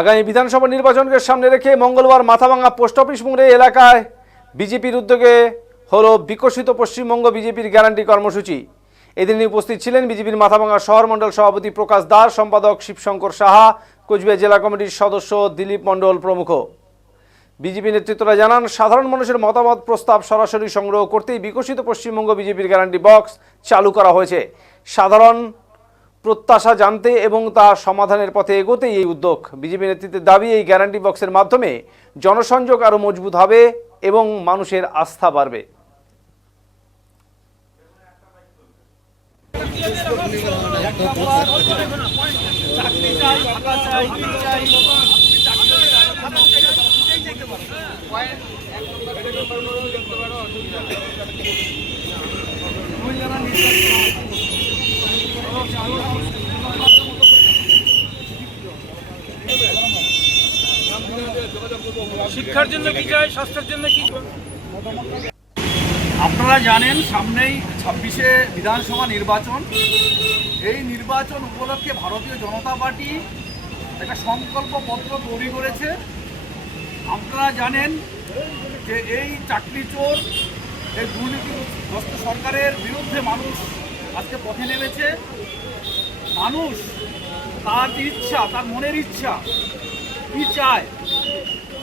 আগামী বিধানসভা নির্বাচনকে সামনে রেখে মঙ্গলবার মাথাভাঙা পোস্ট অফিস মোড়ে এলাকায় বিজেপির উদ্যোগে হলো বিকশিত পশ্চিমবঙ্গ বিজেপির গ্যারান্টি কর্মসূচি। এদিন উপস্থিত ছিলেন বিজেপির মাথাভাঙা শহর মণ্ডল সভাপতি প্রকাশ দাস, সম্পাদক শিবশঙ্কর সাহা, কোচবিহার জেলা কমিটির সদস্য দিলীপ মণ্ডল প্রমুখ। বিজেপি নেতৃত্বরা জানান, সাধারণ মানুষের মতামত প্রস্তাব সরাসরি সংগ্রহ করতেই বিকশিত পশ্চিমবঙ্গ বিজেপির গ্যারান্টি বক্স চালু করা হয়েছে। সাধারণ প্রত্যাশা জানতে এবং তা সমাধানের পথে এগোতেই এই উদ্যোগ। বিজেপি নেতৃত্বের দাবি, এই গ্যারান্টি বক্সের মাধ্যমে জনসংযোগ আরও মজবুত হবে এবং মানুষের আস্থা বাড়বে। শিক্ষার জন্য কি চাই, স্বাস্থ্যের জন্য কি? আপনারা জানেন সামনেই 26শে বিধানসভা নির্বাচন। এই নির্বাচন উপলক্ষে ভারতীয় জনতা পার্টি একটা সংকল্পপত্র তৈরি করেছে। আপনারা জানেন যে এই চাকরি চোর, এই দুর্নীতিগ্রস্ত সরকারের বিরুদ্ধে মানুষ আজকে পথে নেমেছে। মানুষ তার ইচ্ছা, তার মনের ইচ্ছা কি চায়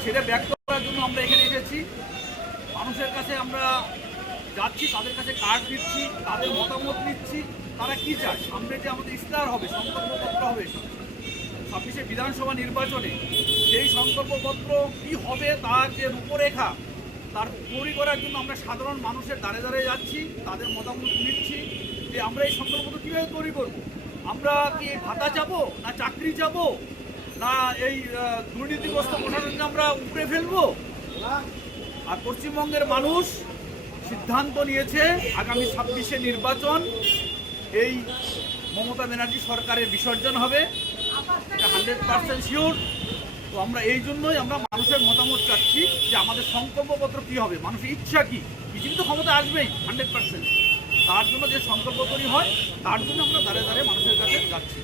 সেটা ব্যক্ত করার জন্য আমরা এখানে এসেছি। মানুষের কাছে আমরা যাচ্ছি, তাদের কাছে কার্ড দিচ্ছি, তাদের মতামত নিচ্ছি, তারা কি চায়। সামনে যে আমাদের ইস্তাহার হবে, সংকল্পপত্র হবে 26শে বিধানসভা নির্বাচনে, সেই সংকল্পপত্র কি হবে তার যে রূপরেখা, তার তৈরি করার জন্য আমরা সাধারণ মানুষের দ্বারে দ্বারে যাচ্ছি, তাদের মতামত নিচ্ছি যে আমরা এই সংকল্পপত্র কীভাবে তৈরি করব। আমরা কি ভাতা চাবো, না চাকরি চাবো, না এই দুর্নীতিগ্রস্ত প্রশাসনকে আমরা উপড়ে ফেলবো। আর পশ্চিমবঙ্গের মানুষ সিদ্ধান্ত নিয়েছে আগামী 26শে নির্বাচন এই মমতা ব্যানার্জি সরকারের বিসর্জন হবে, এটা 100% শিওর। তো আমরা এই জন্যই আমরা মানুষের মতামত চাচ্ছি যে আমাদের সংকল্পপত্র কী হবে, মানুষের ইচ্ছা কী। বিজেপি তো ক্ষমতা আসবেই 100%, তার জন্য যে সংকল্প তৈরি হয় তার জন্য আমরা দ্বারে দ্বারে মানুষের কাছে যাচ্ছি।